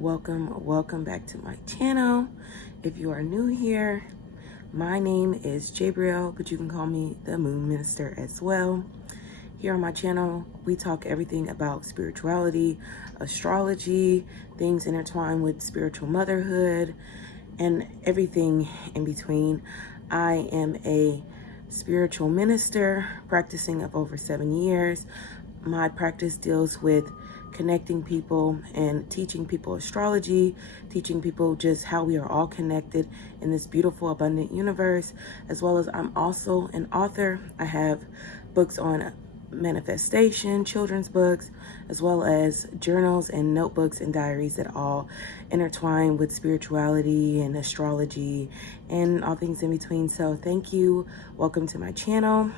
welcome back to my channel. If you are new here, my name is Jabriel, but you can call me the Moon Minister as well. Here on my channel, we talk everything about spirituality, astrology, things intertwined with spiritual motherhood, and everything in between. I am a spiritual minister practicing of over 7 years. My practice deals with connecting people and teaching people astrology, teaching people just how we are all connected in this beautiful, abundant universe, as well as I'm also an author. I have books on manifestation, children's books, as well as journals and notebooks and diaries that all intertwine with spirituality and astrology and all things in between. So thank you. Welcome to my channel.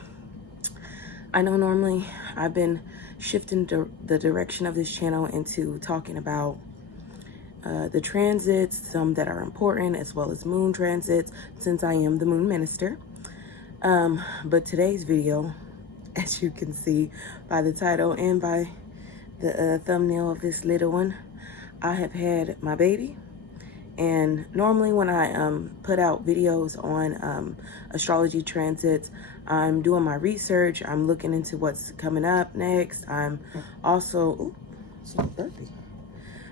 I know normally I've been shifting the direction of this channel into talking about the transits, some that are important, as well as moon transits, since I am the moon minister. But today's video, as you can see by the title and by the thumbnail of this little one, I have had my baby. And normally when I put out videos on astrology transits, I'm doing my research. I'm looking into what's coming up next. I'm also,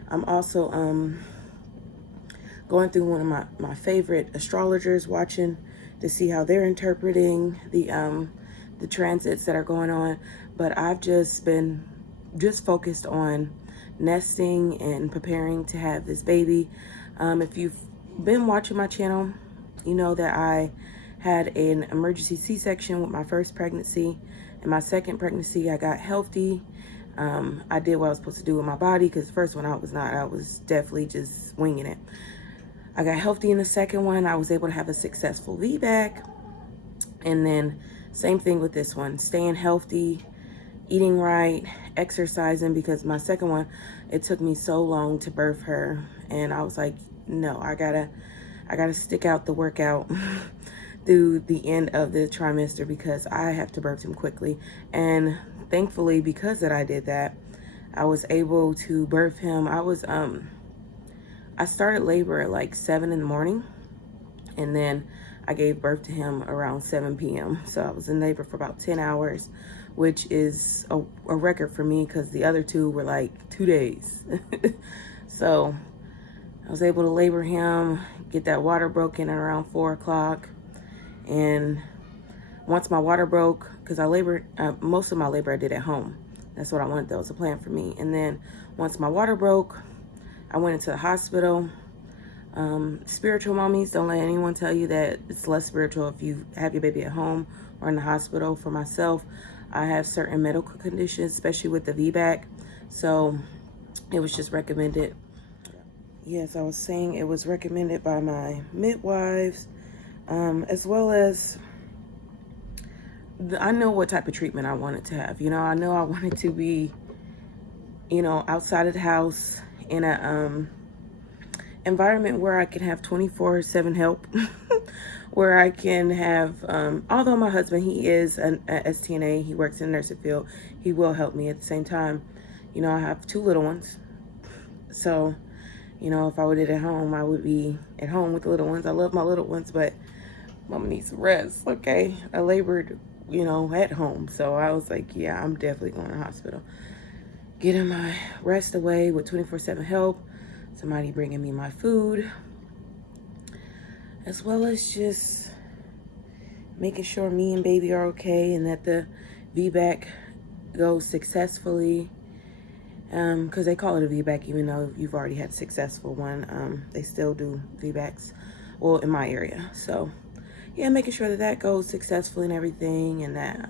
I'm also going through one of my favorite astrologers, watching to see how they're interpreting the transits that are going on. But I've just been focused on nesting and preparing to have this baby. If you've been watching my channel, you know that I had an emergency C-section with my first pregnancy. In my second pregnancy, I got healthy. I did what I was supposed to do with my body, because the first one I was definitely just winging it. I got healthy in the second one. I was able to have a successful VBAC. And then same thing with this one, staying healthy, eating right, exercising, because my second one, it took me so long to birth her. And I was like, no, I gotta stick out the workout through the end of the trimester, because I have to birth him quickly. And thankfully, because that I did that, I was able to birth him. I started labor at like 7 in the morning, and then I gave birth to him around 7 p.m. So I was in labor for about 10 hours, which is a record for me, because the other two were like 2 days. So I was able to labor him, get that water broken at around 4 o'clock. And once my water broke, because I labored, most of my labor I did at home. That's what I wanted. That was a plan for me. And then once my water broke, I went into the hospital. Spiritual mommies, don't let anyone tell you that it's less spiritual if you have your baby at home or in the hospital. For myself, I have certain medical conditions, especially with the VBAC. So it was just recommended. Yes, I was saying it was recommended by my midwives, as well as I know what type of treatment I wanted to have. You know, I know I wanted to be, you know, outside of the house in a environment where I can have 24/7 help, where I can have, although my husband, he is an STNA, he works in the nursing field, he will help me. At the same time, you know, I have 2 little ones. So, you know, if I were at home, I would be at home with the little ones. I love my little ones, but mama needs some rest, okay? I labored, you know, at home. So I was like, yeah, I'm definitely going to the hospital. Getting my rest away with 24/7 help, somebody bringing me my food, as well as just making sure me and baby are okay and that the VBAC goes successfully. Because they call it a VBAC, even though you've already had a successful one. They still do VBACs, well, in my area. So yeah, making sure that that goes successfully and everything, and that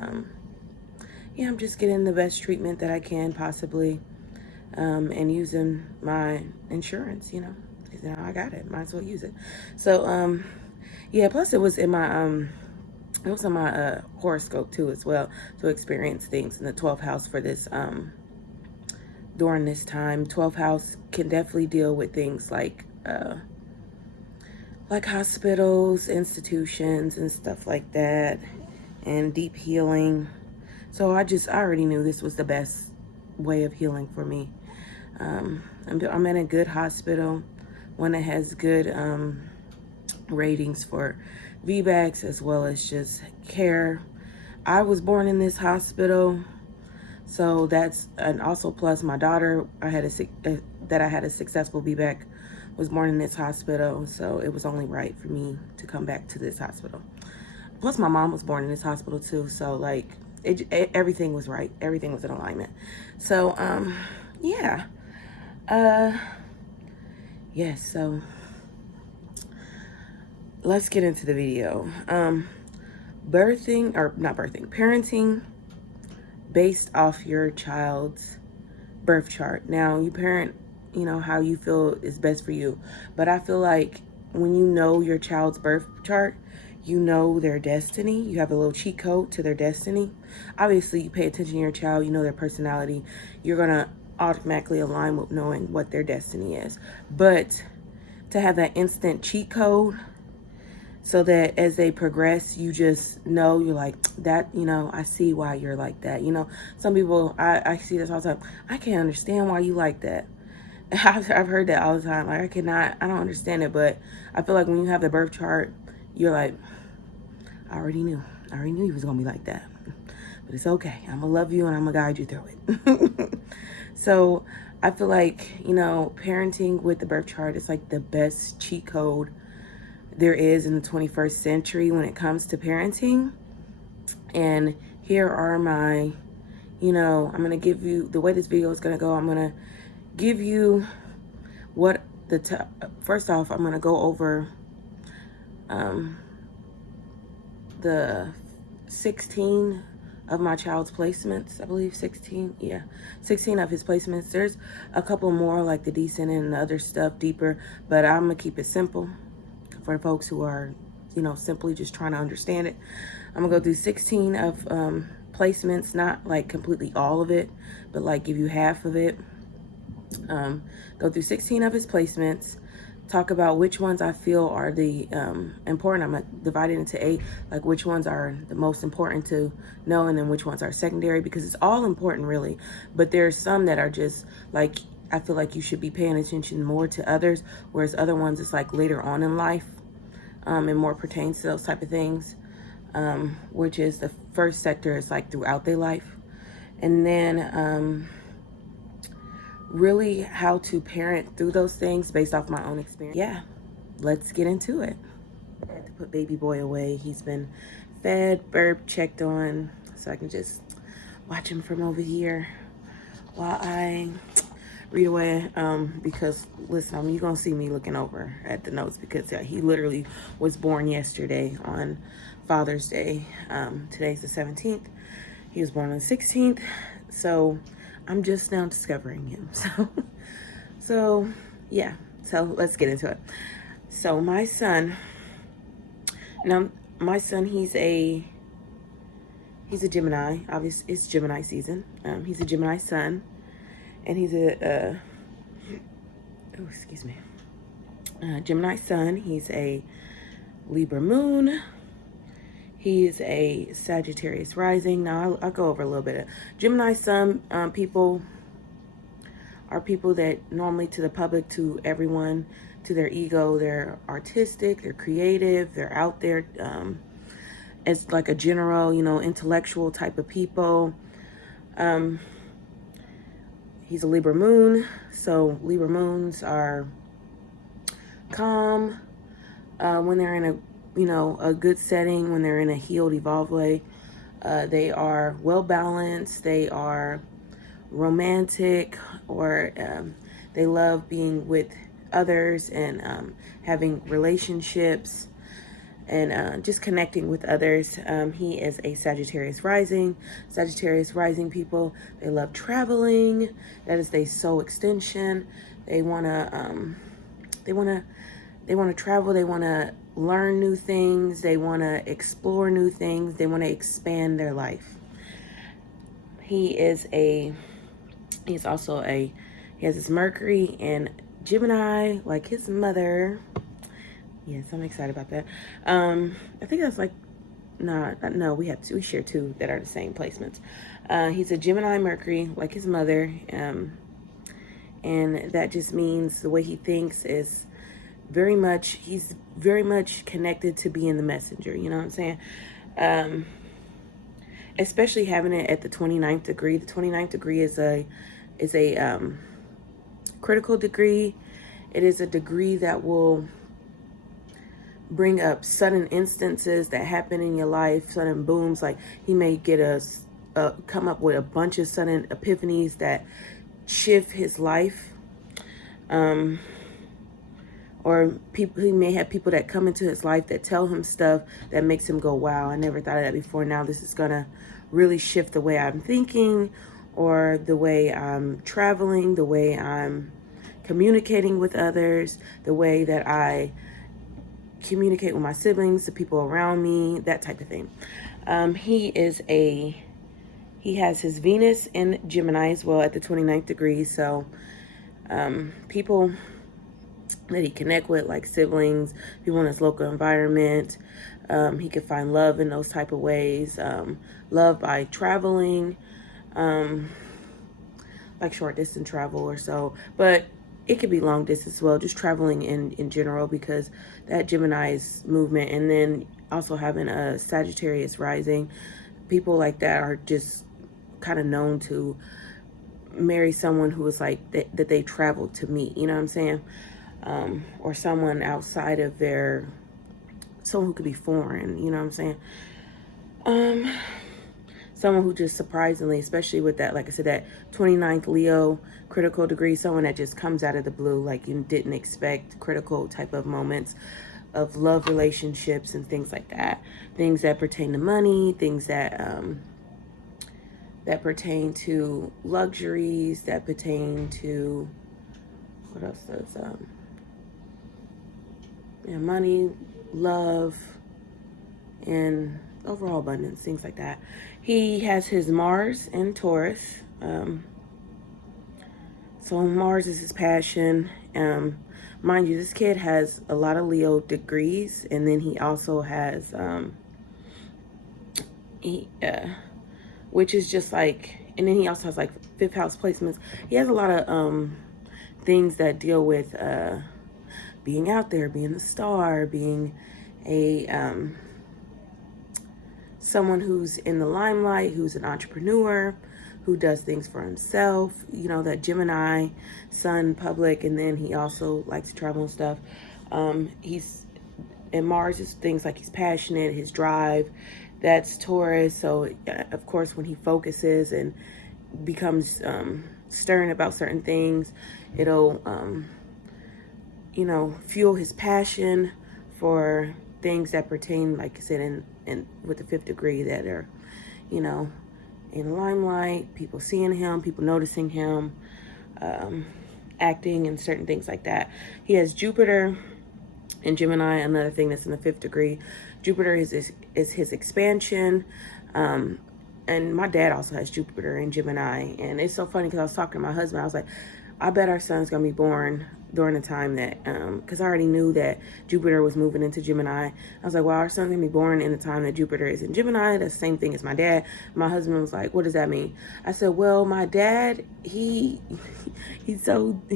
yeah, I'm just getting the best treatment that I can possibly, and using my insurance, you know, because now I got it, might as well use it. So yeah, plus it was in my it was on my horoscope too as well, to experience things in the 12th house for this during this time. 12th house can definitely deal with things like hospitals, institutions, and stuff like that, and deep healing. So I already knew this was the best way of healing for me. I'm in a good hospital, one that has good ratings for VBACs as well as just care. I was born in this hospital, so that's, and also plus my daughter, I had a successful VBAC, was born in this hospital, so it was only right for me to come back to this hospital. Plus my mom was born in this hospital too, so like everything was right, everything was in alignment. So yeah, yes, so let's get into the video. Parenting based off your child's birth chart. Now, you parent, how you feel is best for you. But I feel like when you know your child's birth chart, you know their destiny. You have a little cheat code to their destiny. Obviously, you pay attention to your child, you know their personality. You're going to automatically align with knowing what their destiny is. But to have that instant cheat code, so that as they progress, you just know, you're like, that, I see why you're like that. Some people, I see this all the time. I can't understand why you like that. I've heard that all the time. Like, I don't understand it. But I feel like when you have the birth chart, you're like, I already knew he was going to be like that. But it's okay. I'm going to love you and I'm going to guide you through it. So I feel like, parenting with the birth chart is like the best cheat code there is in the 21st century when it comes to parenting. And here are my, I'm going to give you, the way this video is going to go, I'm going to give you what first off, I'm going to go over the 16 of my child's placements. I believe 16, yeah, 16 of his placements. There's a couple more like the descendant and the other stuff deeper, but I'm going to keep it simple for the folks who are, simply just trying to understand it. I'm gonna go through 16 of placements, not like completely all of it, but like give you half of it. Go through 16 of his placements, talk about which ones I feel are the important. I'm gonna divide it into 8, like which ones are the most important to know, and then which ones are secondary, because it's all important really, but there's some that are just like, I feel like you should be paying attention more to others, whereas other ones it's like later on in life, and more pertains to those type of things, which is the first sector is like throughout their life. And then really how to parent through those things based off my own experience. Yeah, let's get into it. I had to put baby boy away. He's been fed, burped, checked on, so I can just watch him from over here while I read away, because listen, you're gonna see me looking over at the notes, because he literally was born yesterday on Father's Day. Today's the 17th. He was born on the 16th, so I'm just now discovering him. So yeah, so let's get into it. So my son, he's a Gemini. Obviously it's Gemini season. He's a Gemini sun. And he's Gemini sun. He's a Libra moon. He's a Sagittarius rising. Now I'll go over a little bit. Gemini sun people are people that normally, to the public, to everyone, to their ego, they're artistic, they're creative, they're out there as like a general, intellectual type of people. He's a Libra moon, so Libra moons are calm when they're in a good setting, when they're in a healed, evolved way. They are well balanced. They are romantic, or they love being with others and having relationships and just connecting with others. He is a Sagittarius rising. Sagittarius rising people, they love traveling. That is their soul extension. They wanna travel. They wanna learn new things. They wanna explore new things. They wanna expand their life. He has his Mercury in Gemini, like his mother. Yes, I'm excited about that. I think that's like, no, we share 2 that are the same placements. He's a Gemini Mercury, like his mother. And that just means the way he thinks is he's very much connected to being the messenger, you know what I'm saying? Especially having it at the 29th degree. The 29th degree is a critical degree. It is a degree that will bring up sudden instances that happen in your life, sudden booms. Like he may get come up with a bunch of sudden epiphanies that shift his life. Or he may have people that come into his life that tell him stuff that makes him go, wow, I never thought of that before. Now this is gonna really shift the way I'm thinking, or the way I'm traveling, the way I'm communicating with others, the way that I communicate with my siblings, the people around me, that type of thing. He has his Venus in Gemini as well at the 29th degree. So people that he connect with, like siblings, people in his local environment, he could find love in those type of ways. Love by traveling, like short distance travel or so. But it could be long distance as well, just traveling in general, because that Gemini's movement. And then also having a Sagittarius rising, people like that are just kind of known to marry someone who is like that they traveled to meet, you know what I'm saying? Or someone outside of someone who could be foreign, you know what I'm saying? Someone who just surprisingly, especially with that, like I said, that 29th Leo critical degree, someone that just comes out of the blue, like you didn't expect, critical type of moments of love relationships and things like that. Things that pertain to money, things that that pertain to luxuries, that pertain to, what else does, money, love, and overall abundance, things like that. He has his Mars in Taurus. So Mars is his passion. Mind you, this kid has a lot of Leo degrees, and then he also has, which is just like, and then he also has like fifth house placements. He has a lot of things that deal with being out there, being the star, being a someone who's in the limelight, who's an entrepreneur, who does things for himself. You know, that Gemini sun public, and then he also likes to travel and stuff. And Mars is things like he's passionate, his drive. That's Taurus. So of course, when he focuses and becomes stern about certain things, it'll fuel his passion for things that pertain, like I said, in with the fifth degree, that are, in the limelight, people seeing him, people noticing him, acting and certain things like that. He has Jupiter in Gemini, another thing that's in the fifth degree. Jupiter is his expansion. And my dad also has Jupiter in Gemini. And it's so funny because I was talking to my husband. I was like, I bet our son's going to be born during the time that, because I already knew that Jupiter was moving into Gemini. I was like, well, our son's going to be born in the time that Jupiter is in Gemini. That's the same thing as my dad. My husband was like, what does that mean? I said, well, my dad, he sold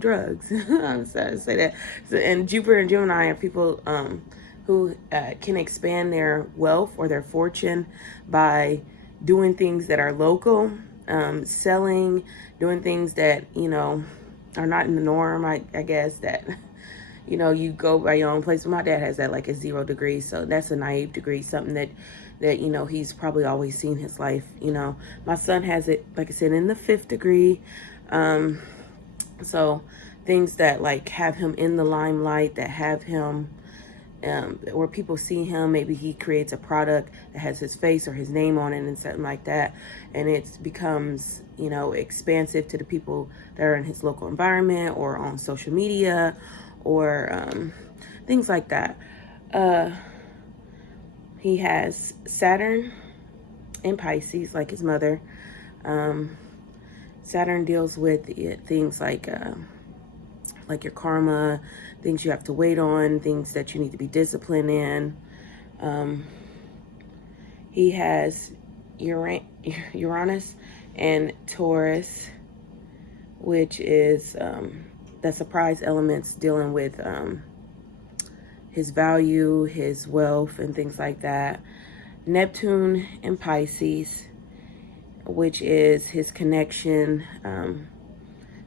drugs. I say that. So, and Jupiter and Gemini are people who can expand their wealth or their fortune by doing things that are local, selling, doing things that, are not in the norm, I guess, that, you go by your own place. My dad has that like a 0 degree. So that's a naive degree, something that, he's probably always seen his life. My son has it, like I said, in the 5th degree. So things that like have him in the limelight, that have him, where people see him, maybe he creates a product that has his face or his name on it and something like that, and it becomes, expansive to the people that are in his local environment or on social media or things like that. He has Saturn in Pisces, like his mother. Saturn deals with things like your karma, things you have to wait on, things that you need to be disciplined in. He has Uranus and Taurus, which is the surprise elements dealing with his value, his wealth, and things like that. Neptune in Pisces, which is his connection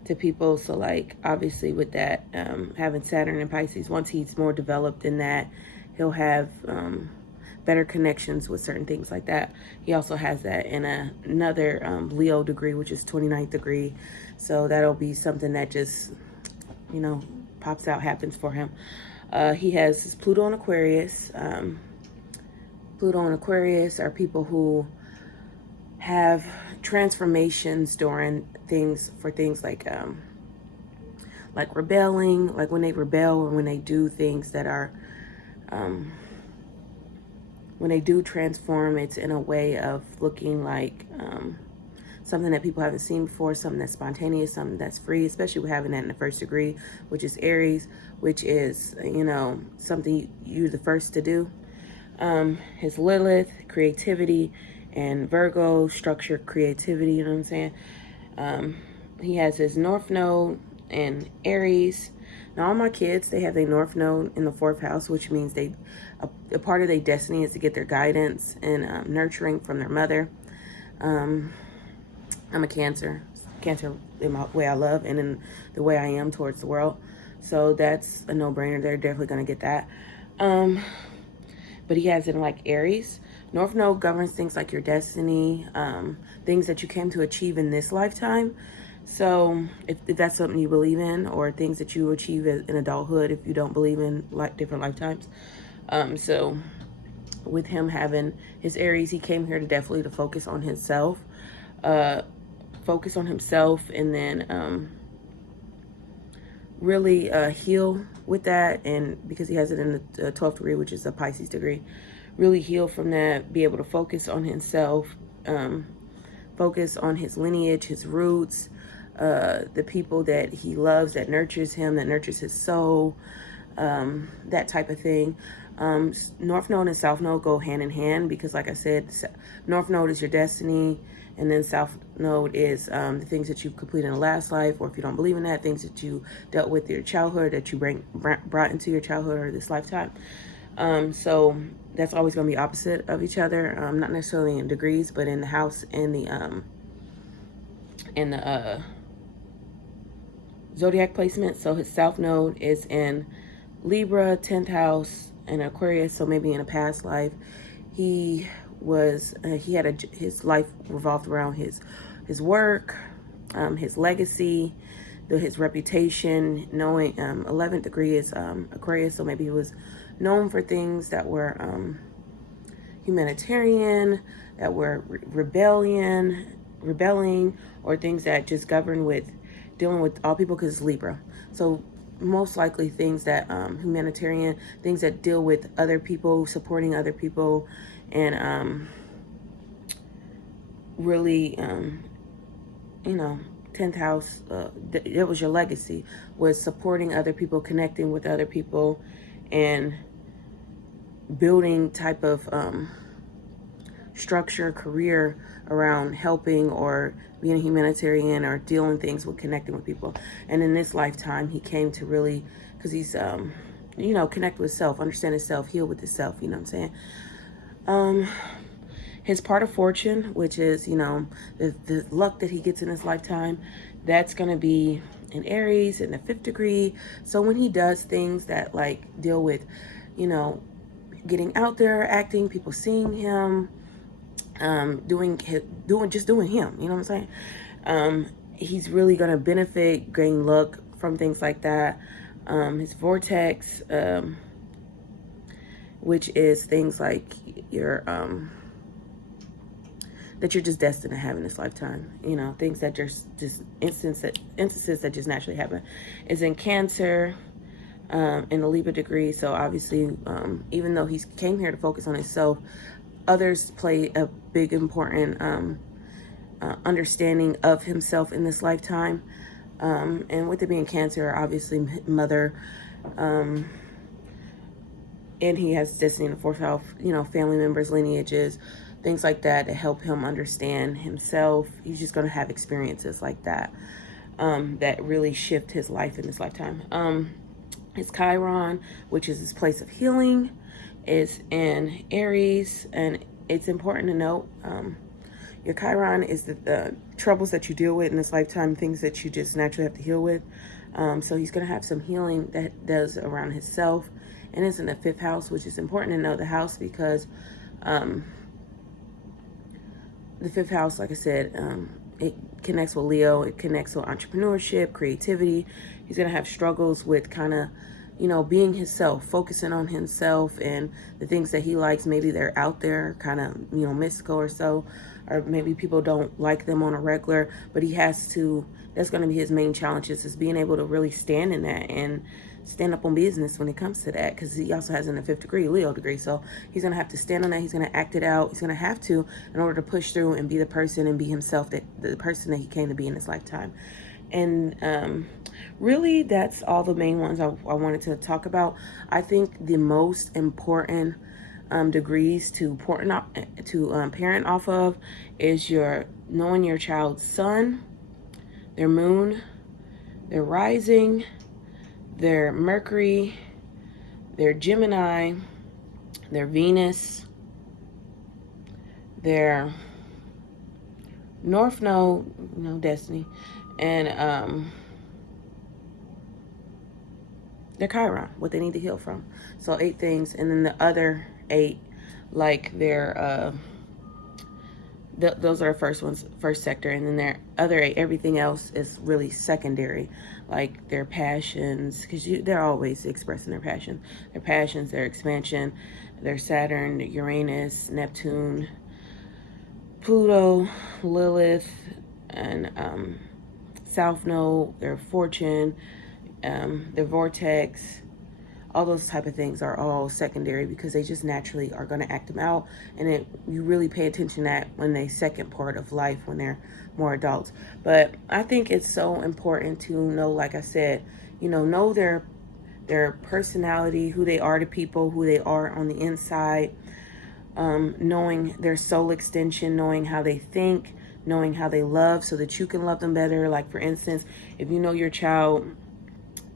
to people. So like obviously with that, having Saturn in Pisces, once he's more developed in that, he'll have better connections with certain things like that. He also has that in another Leo degree, which is 29th degree. So that'll be something that just, you know, pops out, happens for him. He has his Pluto in Aquarius. Pluto and Aquarius are people who have transformations during things like rebelling, like when they rebel or when they do things that are when they do transform, it's in a way of looking like something that people haven't seen before, something that's spontaneous, something that's free, especially with having that in the first degree, which is Aries, which is, you know, something you're the first to do. His Lilith, creativity, and Virgo, structure, creativity, you know what I'm saying? He has his North Node in Aries. Now, all my kids, they have their North Node in the 4th house, which means a part of their destiny is to get their guidance and nurturing from their mother. I'm a Cancer in my way I love and in the way I am towards the world. So that's a no-brainer. They're definitely going to get that. But he has it in like Aries. North Node governs things like your destiny, things that you came to achieve in this lifetime. So if that's something you believe in, or things that you achieve in adulthood if you don't believe in like different lifetimes. So with him having his Aries, he came here to definitely to focus on himself. And then really heal with that. And because he has it in the 12th degree, which is a Pisces degree, really heal from that, be able to focus on himself, focus on his lineage, his roots, the people that he loves, that nurtures him, that nurtures his soul, that type of thing. North Node and South Node go hand in hand because, like I said, North Node is your destiny, and then South Node is the things that you've completed in the last life, or if you don't believe in that, things that you dealt with in your childhood that you brought into your childhood or this lifetime. So that's always going to be opposite of each other, not necessarily in degrees, but in the house and the zodiac placement. So his South Node is in Libra, 10th house, and Aquarius. So maybe in a past life, his life revolved around his work, his legacy, his reputation. Knowing 11th degree is Aquarius, so maybe he was known for things that were humanitarian, that were rebelling, or things that just govern with dealing with all people, because it's Libra. So most likely things that humanitarian, things that deal with other people, supporting other people, and really 10th house, it was your legacy, was supporting other people, connecting with other people, and building type of structure, career around helping or being a humanitarian or dealing things with connecting with people. And in this lifetime, he came to really, because he's connect with self, understand himself, heal with himself, you know what I'm saying? His part of fortune, which is, the luck that he gets in his lifetime, that's going to be in Aries in the 5th degree. So when he does things that like deal with, getting out there, acting, people seeing him, doing him, you know what I'm saying? He's really going to benefit, gain luck from things like that. His vortex, which is things like your, that you're just destined to have in this lifetime, things that just instances that just naturally happen, is in Cancer, in the Libra degree. So obviously, even though he came here to focus on himself, others play a big important understanding of himself in this lifetime. And with it being Cancer, obviously mother, and he has destiny in the 4th house, family members, lineages, things like that help him understand himself. He's just going to have experiences like that. that really shift his life in his lifetime. His Chiron, which is his place of healing, is in Aries, and it's important to note your Chiron is the troubles that you deal with in this lifetime, things that you just naturally have to heal with. So he's going to have some healing that does around himself, and it's in the 5th house, which is important to know the house because the 5th house, like I said, it connects with Leo. It connects with entrepreneurship, creativity. He's going to have struggles with kind of, being himself, focusing on himself and the things that he likes. Maybe they're out there kind of, mystical or so, or maybe people don't like them on a regular, but he has to, that's going to be his main challenges, is being able to really stand in that and stand up on business when it comes to that, because he also has in the 5th degree, Leo degree. So he's going to have to stand on that. He's going to act it out. He's going to have to, in order to push through and be the person and be himself, that the person that he came to be in his lifetime. And really, that's all the main ones I wanted to talk about. I think the most important degrees to parent off of is knowing your child's sun, their moon, their rising, their Mercury, their Gemini, their Venus, their North Node, destiny, and their Chiron, what they need to heal from. So 8 things, and then the other 8, like their those are the first ones, first sector, and then their other 8, everything else is really secondary, like their passions, because they're always expressing their passions, their expansion, their Saturn, Uranus, Neptune, Pluto, Lilith, and South Node, their fortune, their vortex. All those type of things are all secondary because they just naturally are going to act them out, and you really pay attention to that when they second part of life, when they're more adults. But I think it's so important to know, like I said, know their personality, who they are to people, who they are on the inside, knowing their soul extension, knowing how they think, knowing how they love, so that you can love them better. Like, for instance, if you know your child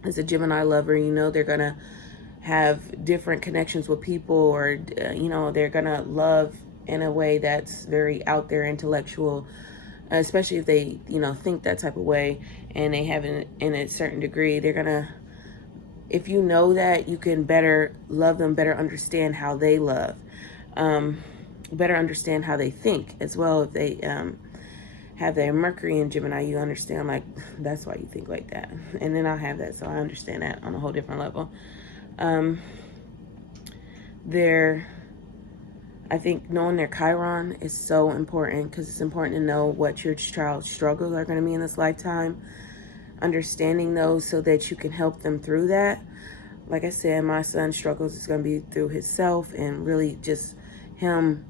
is a Gemini lover, they're gonna have different connections with people, or they're gonna love in a way that's very out there, intellectual, especially if they think that type of way, and they have in a certain degree. They're gonna, if you know that, you can better love them, better understand how they love, better understand how they think as well. If they have their Mercury in Gemini, you understand, like, that's why you think like that. And then I have that, so I understand that on a whole different level. I think knowing their Chiron is so important, because it's important to know what your child's struggles are going to be in this lifetime, understanding those so that you can help them through that. Like I said, my son's struggles is going to be through himself, and really just him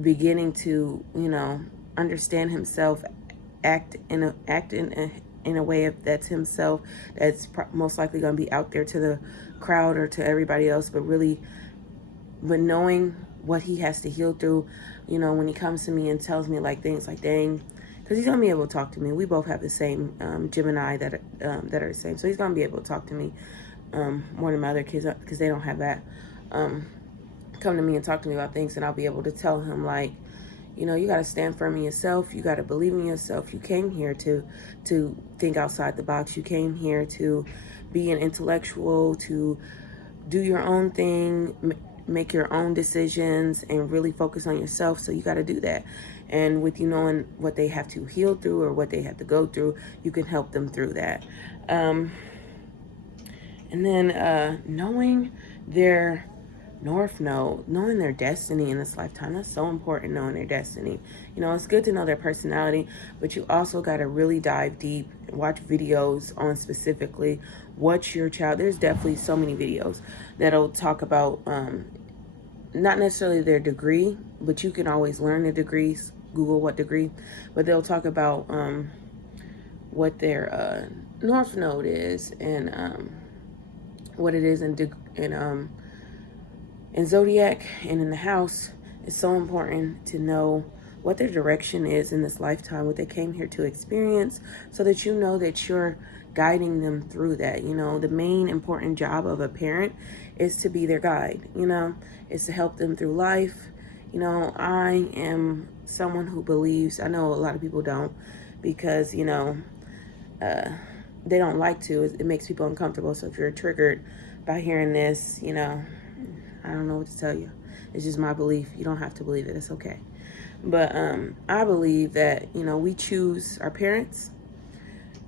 beginning to, understand himself, act in a way that's himself, that's most likely going to be out there to the crowd or to everybody else, but knowing what he has to heal through. When he comes to me and tells me like things like, dang, because he's going to be able to talk to me. We both have the same Gemini that are the same, so he's going to be able to talk to me more than my other kids, because they don't have that. Come to me and talk to me about things, and I'll be able to tell him, like, you got to stand firm in yourself. You got to believe in yourself. You came here to think outside the box. You came here to be an intellectual, to do your own thing, make your own decisions, and really focus on yourself. So you got to do that. And with knowing what they have to heal through or what they have to go through, you can help them through that. And then knowing their North Node, knowing their destiny in this lifetime, that's so important, knowing their destiny. It's good to know their personality, but you also got to really dive deep, watch videos on specifically what your child, there's definitely so many videos that'll talk about, not necessarily their degree, but you can always learn the degrees, Google what degree, but they'll talk about what their North Node is, and what it is in zodiac and in the house. It's so important to know what their direction is in this lifetime, what they came here to experience, so that you know that you're guiding them through that. You know, the main important job of a parent is to be their guide, you know, is to help them through life. You know, I am someone who believes, I know a lot of people don't, because, you know, they don't like to. It makes people uncomfortable. So if you're triggered by hearing this, you know, I don't know what to tell you. It's just my belief. You don't have to believe it. It's okay. But I believe that, you know, we choose our parents.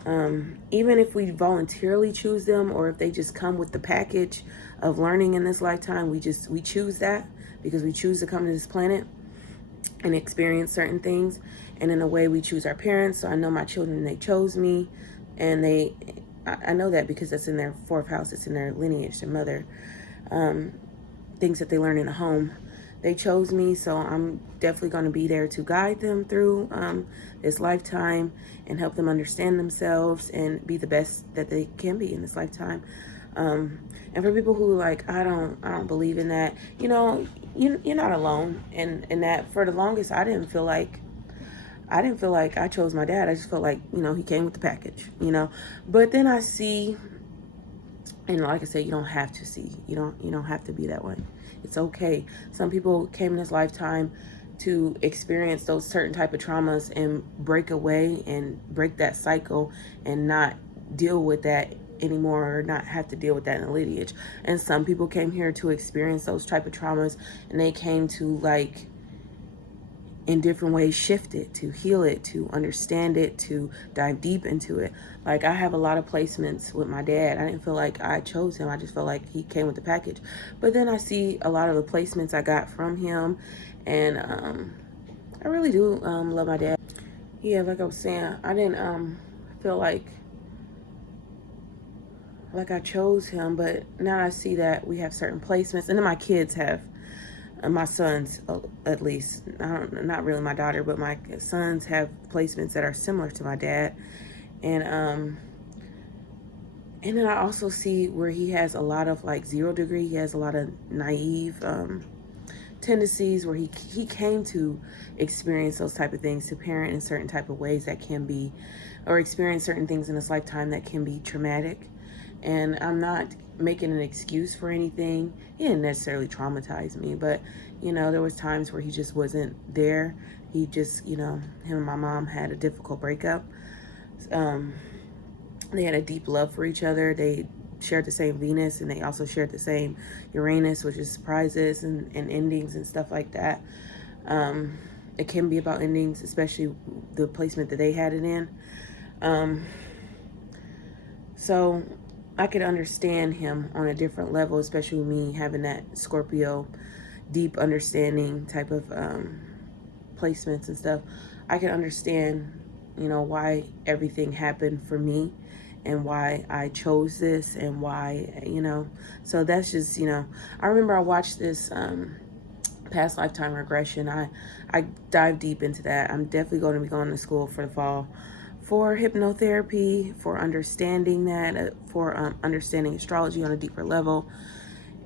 Even if we voluntarily choose them, or if they just come with the package of learning in this lifetime, we choose that because we choose to come to this planet and experience certain things. And in a way, we choose our parents. So I know my children, they chose me, and I know that because that's in their fourth house, it's in their lineage, their mother, things that they learn in a home. They chose me, so I'm definitely going to be there to guide them through this lifetime and help them understand themselves and be the best that they can be in this lifetime. And for people who like, I don't believe in that, you know, you're not alone. And that for the longest, I didn't feel like I chose my dad. I just felt like, you know, he came with the package, you know. But then I see, and like I said, you don't have to see. You don't have to be that way. It's okay. Some people came in this lifetime to experience those certain type of traumas and break away and break that cycle and not deal with that anymore, or not have to deal with that in the lineage. And some people came here to experience those type of traumas, and they came to, like, in different ways, shift it, to heal it, to understand it, to dive deep into it. Like, I have a lot of placements with my dad. I didn't feel like I chose him. I just felt like he came with the package. But then I see a lot of the placements I got from him, and I really do love my dad. Yeah, like I was saying, I didn't feel like I chose him, but now I see that we have certain placements, and then my kids have. My sons, at least, not really my daughter, but my sons have placements that are similar to my dad. And then I also see where he has a lot of, like, 0 degree. He has a lot of naive tendencies, where he came to experience those type of things, to parent in certain type of ways that can be, or experience certain things in his lifetime that can be traumatic. And I'm not making an excuse for anything. He didn't necessarily traumatize me, but, you know, there was times where he just wasn't there. He just, you know, him and my mom had a difficult breakup. They had a deep love for each other. They shared the same Venus, and they also shared the same Uranus, which is surprises and endings and stuff like that. It can be about endings, especially the placement that they had it in. So I could understand him on a different level, especially with me having that Scorpio deep understanding type of placements and stuff. I can understand, you know, why everything happened for me and why I chose this and why, you know. So that's just, you know, I remember I watched this past lifetime regression. I dive deep into that. I'm definitely going to be going to school for the fall for hypnotherapy, for understanding that, for understanding astrology on a deeper level,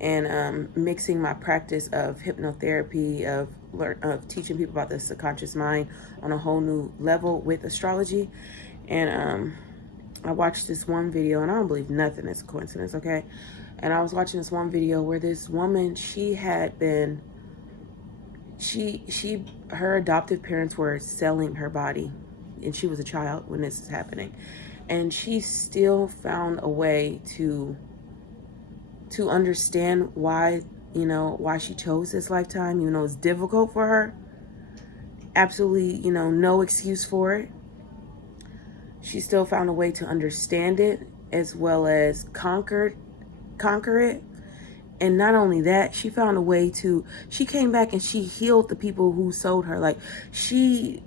and mixing my practice of hypnotherapy, of teaching people about the subconscious mind on a whole new level with astrology. And I watched this one video, and I don't believe nothing is a coincidence, okay? And I was watching this one video where this woman, her adoptive parents were selling her body, and she was a child when this is happening, and she still found a way to understand why, you know, why she chose this lifetime, even though it's difficult for her. Absolutely, you know, no excuse for it. She still found a way to understand it, as well as conquer it. And not only that, she found a way to, she came back and she healed the people who sold her. Like, she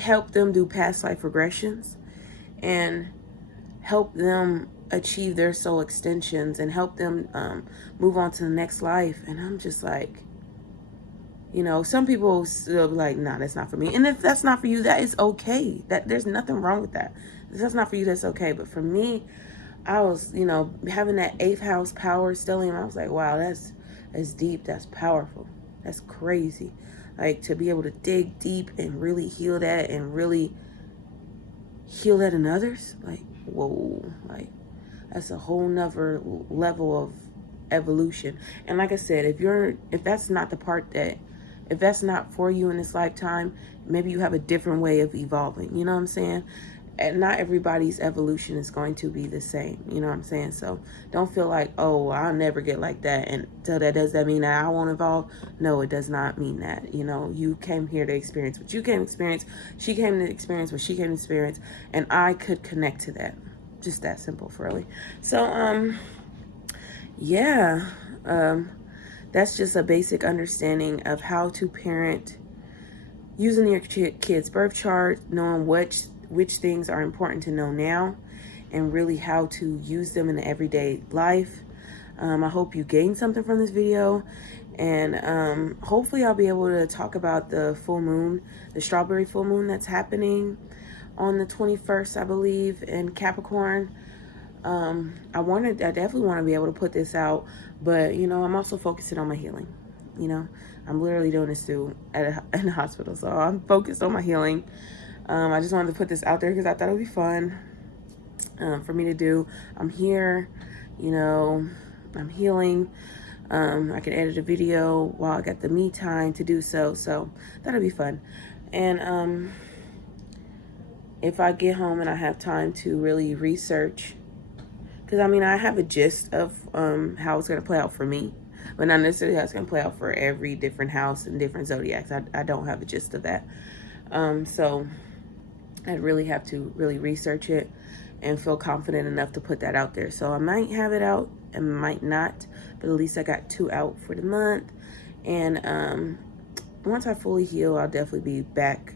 helped them do past life regressions and help them achieve their soul extensions and help them move on to the next life. And I'm just like, you know, some people still be like, nah, that's not for me. And if that's not for you, that is okay. That there's nothing wrong with that. If that's not for you, that's okay. But for me, I was, you know, having that 8th house power stellium, I was like, wow, that's deep, that's powerful. That's crazy. Like, to be able to dig deep and really heal that and really heal that in others, like, whoa, like, that's a whole nother level of evolution. And like I said, if that's not the part that, if that's not for you in this lifetime, maybe you have a different way of evolving, you know what I'm saying? And not everybody's evolution is going to be the same, you know what I'm saying? So don't feel like, oh, I'll never get like that, and so does that mean that I won't evolve? No, it does not mean that. You know, you came here to experience what you came to experience, she came to experience what she came to experience, and I could connect to that. Just that simple, Furley. So yeah, that's just a basic understanding of how to parent using your kid's birth chart, knowing which things are important to know now, and really how to use them in the everyday life. I hope you gained something from this video, and hopefully I'll be able to talk about the full moon, the strawberry full moon that's happening on the 21st, I believe, in Capricorn. I definitely want to be able to put this out, but you know, I'm also focusing on my healing. You know, I'm literally doing this in the hospital, so I'm focused on my healing. I just wanted to put this out there because I thought it would be fun for me to do. I'm here, you know, I'm healing. I can edit a video while I got the me time to do so, so that'll be fun. And if I get home and I have time to really research, because I mean, I have a gist of how it's going to play out for me, but not necessarily how it's going to play out for every different house and different zodiacs. I don't have a gist of that. So I'd really have to really research it and feel confident enough to put that out there. So I might have it out and might not, but at least I got 2 out for the month. And once I fully heal, I'll definitely be back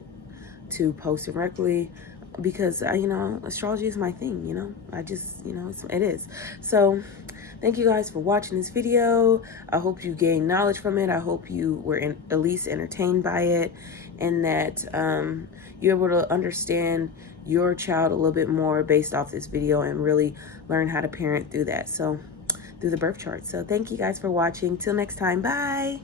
to posting regularly, because you know, astrology is my thing, you know. I just, you know, it is. So thank you guys for watching this video. I hope you gained knowledge from it. I hope you were at least entertained by it, and that you're able to understand your child a little bit more based off this video and really learn how to parent through that. So through the birth chart. So thank you guys for watching. Till next time. Bye.